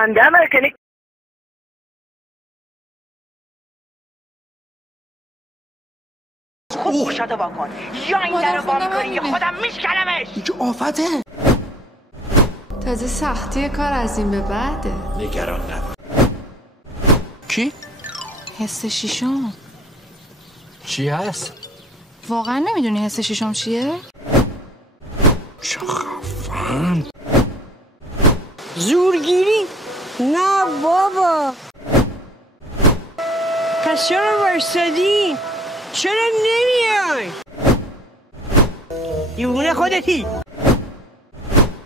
شرمنده‌مه که اوه شده واکن یا این در رو بام کنی یا خودم میشکنمش. اینجا آفته. تازه سختی کار از این به بعده. نگران نباش. کی؟ حس شیشم. چی هست؟ واقعا نمیدونی حس شیشم چیه؟ چه خفن. زورگیری؟ نه بابا. پس چرا وایستادی؟ چرا نمیای؟ دیوونه خودتی.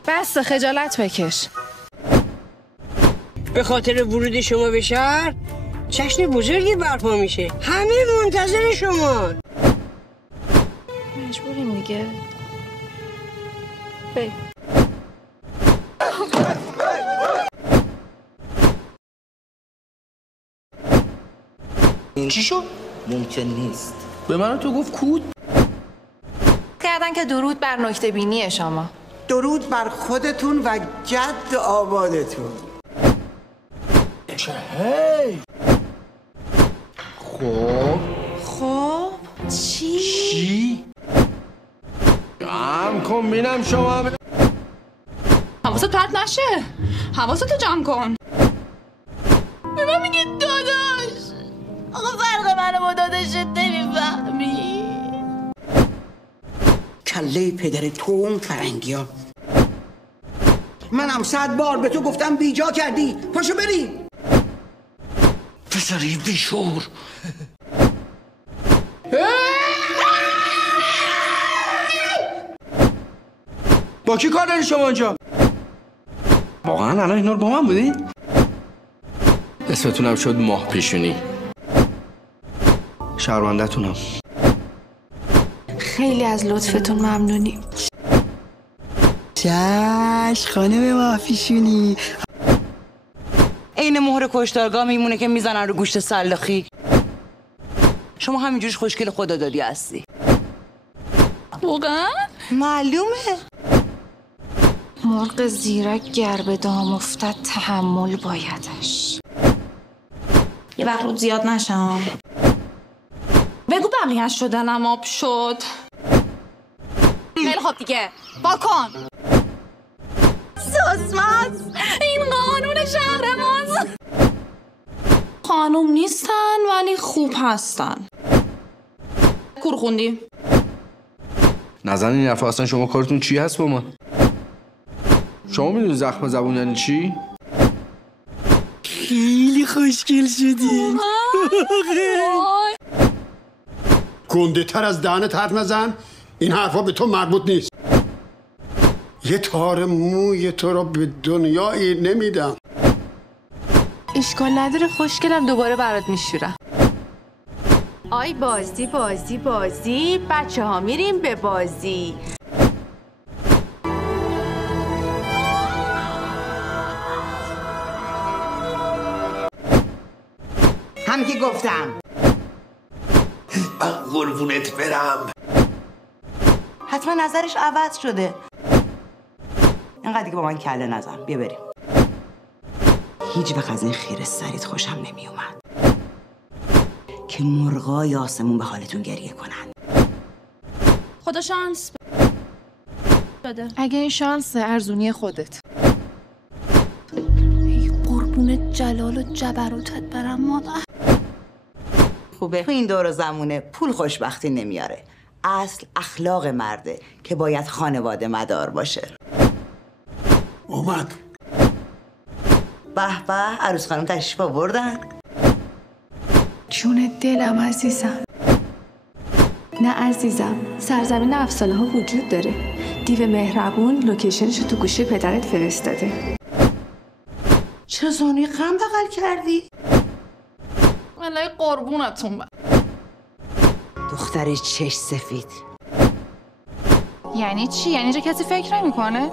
بس خجالت بکش. به خاطر ورود شما به شهر جشن بزرگی برپا میشه. همه منتظر شما. مجبوریم دیگه. بریم. چی شد؟ ممکن نیست. به من تو گفت کود؟ کردن که درود بر نکته بینی شما. درود بر خودتون و جد آبادتون. چه هی؟ خب چی؟ جمع کن بینم شما. حواست پرت نشه. حواستو جمع کن. به من میگه داداش. آقا فرق منو با داداشت نمیفهمی. کله پدر تو اون فرنگی ها. منم 100 بار به تو گفتم بیجا کردی. پاشو بریم. پسری بیشور. با کی کار داری شما اینجا؟ واقعا الان اینا رو با من بودین؟ اسمتونم شد ماه پیشونی. شرمنده‌تونم. خیلی از لطفتون ممنونیم. چش خانم ماه پیشونی. عین مهر کشتارگاه میمونه که میزنن رو گوشت سلاخی. شما همینجوریش خوشگل خدادادی هستی. واقعا؟ معلومه. مرغ زیرک گر به دام افتد تحمل بایدش. یه وقت رود زیاد نشم. بگو بقیه‌اش شد دلم آب شد. خیلی خوب دیگه. واکن. سوسماس. این قانون شهر ماست. خانوم نیستن ولی خوب هستن. کور خوندی؟ نزن این حرفا. اصلا شما کارتون چی هست با من؟ شما میدونی زخم زبون یعنی چی؟ خیلی خوشگل شدی. گنده تر از دهنت حرف نزن. این حرفا به تو مربوط نیست. یه تار موی تو رو به دنیایی نمیدم. اشکال نداره خوشگلم دوباره برات میشورم. آی بازی بازی بازی بچه ها میریم به بازی. هم که گفتم من قربونت برم. حتما نظرش عوض شده. اینقدر دیگه با من کله نزن. بیا بریم. هیچ وقت از این خیر سریت خوشم نمی اومد که مرغای آسمون به حالتون گریه کنن. خدا شانس بده. اگه این شانس ارزونی خودت. ای قربون جلال و جبروتت برم مادر. خوبه. تو این دور و زمونه پول خوشبختی نمیاره. اصل اخلاق مرده که باید خانواده مدار باشه. اومد. به به عروس خانم تشریف آوردن. جون دلم عزیزم. نه عزیزم، سرزمین افسانه ها وجود داره. دیو مهربون لوکیشنش تو گوشی پدرت فرستاده. چرا زانوی غم بغل کردی؟ والله قربونتون برم. دختر چش سفید. یعنی چی؟ یعنی چه کسی فکر نمی‌کنه؟